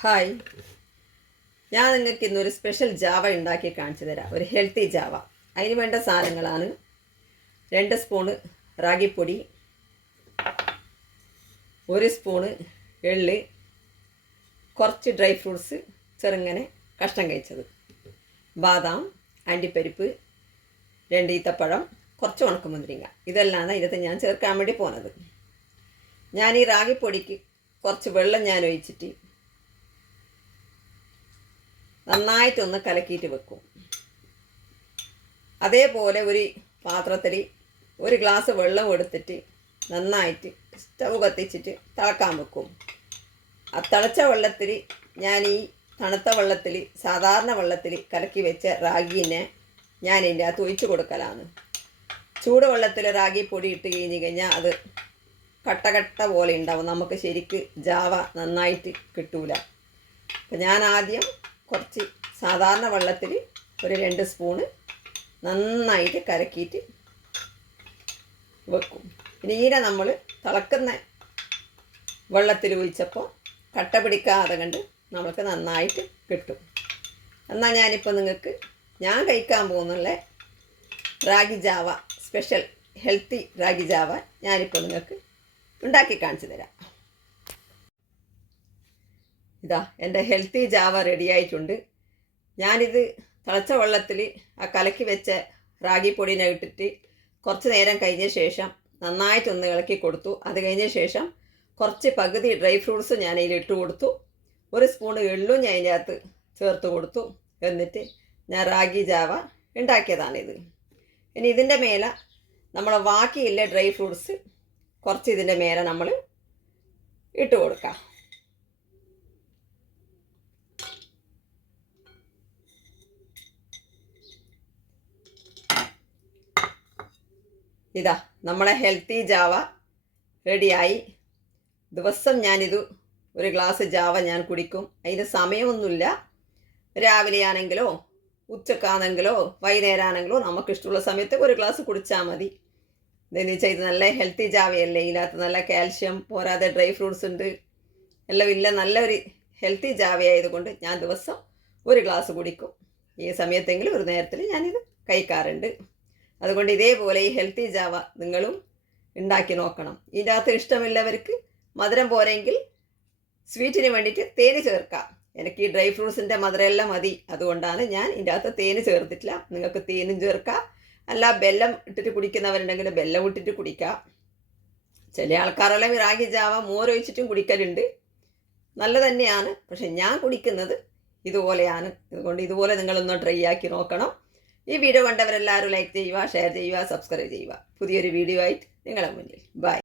Hi, ഞാൻ നിങ്ങൾക്ക് ഇന്നൊരു സ്പെഷ്യൽ ജാവ ഉണ്ടാക്കി കാണിച്ചു തരാം. ഒരു ഹെൽത്തി ജാവ. അതിന് വേണ്ട സാധനങ്ങളാണ് 2 സ്പൂണ് റാഗിപ്പൊടി, 1 സ്പൂണ് എള്ള്, കുറച്ച് ഡ്രൈ ഫ്രൂട്ട്സ് ചെറുങ്ങനെ കഷ്ണം കഴിച്ചത്, ബാദാം, അണ്ടിപ്പരിപ്പ്, 2 ഈത്തപ്പഴം, കുറച്ച് ഉണക്കമുന്തിരിങ്ങ. ഇതെല്ലാം ഇതിനകത്ത് ഞാൻ ചേർക്കാൻ വേണ്ടി പോകുന്നത്. ഞാൻ ഈ റാഗിപ്പൊടിക്ക് കുറച്ച് വെള്ളം ഞാൻ ഒഴിച്ചിട്ട് നന്നായിട്ടൊന്ന് കലക്കിയിട്ട് വെക്കും. അതേപോലെ ഒരു പാത്രത്തിൽ 1 ഗ്ലാസ് വെള്ളം എടുത്തിട്ട് നന്നായിട്ട് സ്റ്റവ് കത്തിച്ചിട്ട് തിളക്കാൻ വെക്കും. ആ തിളച്ച വെള്ളത്തിൽ ഞാൻ ഈ തണുത്ത വെള്ളത്തിൽ, സാധാരണ വെള്ളത്തിൽ കലക്കി വെച്ച റാഗിനെ ഞാൻ ഇതിൻ്റെ അകത്ത് ഒഴിച്ച് കൊടുക്കലാണ്. ചൂടുവെള്ളത്തിൽ റാഗി പൊടി ഇട്ട് കഴിഞ്ഞാൽ അത് കട്ട പോലെ ഉണ്ടാവും. നമുക്ക് ശരിക്ക് ജാവ നന്നായിട്ട് കിട്ടൂല. അപ്പം ഞാൻ ആദ്യം കുറച്ച് സാധാരണ വെള്ളത്തിൽ ഒരു 2 സ്പൂണ് നന്നായിട്ട് കലക്കിയിട്ട് വെക്കും. പിന്നെ ഈനെ നമ്മൾ തിളക്കുന്ന വെള്ളത്തിൽ ഒഴിച്ചപ്പോൾ കട്ട പിടിക്കാതെ കണ്ട് നമുക്ക് നന്നായിട്ട് കിട്ടും. എന്നാൽ ഞാനിപ്പോൾ നിങ്ങൾക്ക് ഞാൻ കഴിക്കാൻ പോകുന്നുള്ള റാഗി ജാവ, സ്പെഷ്യൽ ഹെൽത്തി റാഗി ജാവ ഞാനിപ്പോൾ നിങ്ങൾക്ക് ഉണ്ടാക്കി കാണിച്ചു തരാം. ഇതാ എൻ്റെ ഹെൽത്തി ജാവ റെഡിയായിട്ടുണ്ട്. ഞാനിത് തിളച്ച വെള്ളത്തിൽ ആ കലക്കി വെച്ച റാഗി പൊടിനെ ഇട്ടിട്ട് കുറച്ച് നേരം കഴിഞ്ഞ ശേഷം നന്നായിട്ടൊന്ന് ഇളക്കി കൊടുത്തു. അത് കഴിഞ്ഞ ശേഷം കുറച്ച് പകുതി ഡ്രൈ ഫ്രൂട്ട്സ് ഞാൻ അതിൽ ഇട്ട് കൊടുത്തു. 1 സ്പൂണ് എള്ളും ഞാൻ അതിൻ്റെ അകത്ത് ചേർത്ത് കൊടുത്തു. എന്നിട്ട് ഞാൻ റാഗി ജാവ ഉണ്ടാക്കിയതാണിത്. ഇനി ഇതിൻ്റെ മേലെ നമ്മൾ ബാക്കിയില്ല ഡ്രൈ ഫ്രൂട്ട്സ് കുറച്ച് ഇതിൻ്റെ മേലെ നമ്മൾ ഇട്ട് കൊടുക്കാം. ഇതാ നമ്മളെ ഹെൽത്തി ജാവ റെഡിയായി. ദിവസം ഞാനിത് 1 ഗ്ലാസ് ജാവ ഞാൻ കുടിക്കും. അതിന് സമയമൊന്നുമില്ല. രാവിലെ ആണെങ്കിലോ ഉച്ചക്കാണെങ്കിലോ വൈകുന്നേരമാണെങ്കിലോ നമുക്കിഷ്ടമുള്ള സമയത്ത് 1 ഗ്ലാസ് കുടിച്ചാൽ മതി. ഇതെന്ന് വെച്ചാൽ ഇത് നല്ല ഹെൽത്തി ജാവയല്ലേ. ഇതിനകത്ത് നല്ല കാൽഷ്യം, പോരാതെ ഡ്രൈ ഫ്രൂട്ട്സ് ഉണ്ട്, എല്ലാം ഇല്ല. നല്ലൊരു ഹെൽത്തി ജാവയായതുകൊണ്ട് ഞാൻ ദിവസം 1 ഗ്ലാസ് കുടിക്കും. ഈ സമയത്തെങ്കിലും ഒരു നേരത്തിൽ ഞാനിത് കഴിക്കാറുണ്ട്. അതുകൊണ്ട് ഇതേപോലെ ഈ ഹെൽത്തി ജാവ നിങ്ങളും ഉണ്ടാക്കി നോക്കണം. ഇതിൻ്റെ അകത്ത് ഇഷ്ടമില്ലവർക്ക് മധുരം പോരെങ്കിൽ സ്വീറ്റിന് വേണ്ടിയിട്ട് തേന് ചേർക്കാം. എനിക്ക് ഈ ഡ്രൈ ഫ്രൂട്ട്സിൻ്റെ മധുരമെല്ലാം മതി. അതുകൊണ്ടാണ് ഞാൻ ഇതിൻ്റെ അകത്ത് തേന് ചേർത്തിട്ടില്ല. നിങ്ങൾക്ക് തേനും ചേർക്കാം. അല്ല ബെല്ലം ഇട്ടിട്ട് കുടിക്കുന്നവരുണ്ടെങ്കിൽ ബെല്ലം ഇട്ടിട്ട് കുടിക്കാം. ചില ആൾക്കാരെല്ലാം റാഗി ജാവ മോരൊഴിച്ചിട്ടും കുടിക്കലുണ്ട്. നല്ല തന്നെയാണ്. പക്ഷെ ഞാൻ കുടിക്കുന്നത് ഇതുപോലെയാണ്. അതുകൊണ്ട് ഇതുപോലെ നിങ്ങളൊന്ന് ട്രൈ ആക്കി നോക്കണം. ഈ വീഡിയോ കണ്ടവരെല്ലാവരും ലൈക്ക് ചെയ്യുക, ഷെയർ ചെയ്യുക, സബ്സ്ക്രൈബ് ചെയ്യുക. പുതിയൊരു വീഡിയോ ആയിട്ട് നിങ്ങളെ മുന്നിൽ. ബൈ.